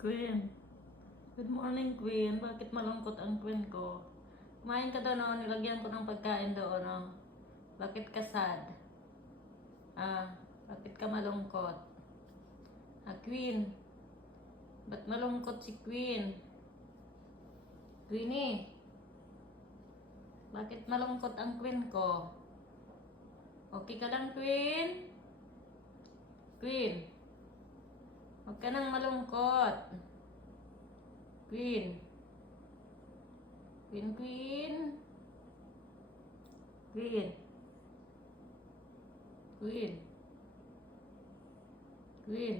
Queen. Good morning, Queen. Bakit malungkot ang Queen ko? Kumain ka daw, no? Nilagyan ko ng pagkain doon, no? Bakit ka sad? Bakit ka malungkot? Queen. Ba't malungkot si Queen? Queenie. Bakit malungkot ang Queen ko? Okay ka lang, Queen? Queen. Huwag ka nang malungkot. Queen. Queen, Queen. Queen. Queen. Queen.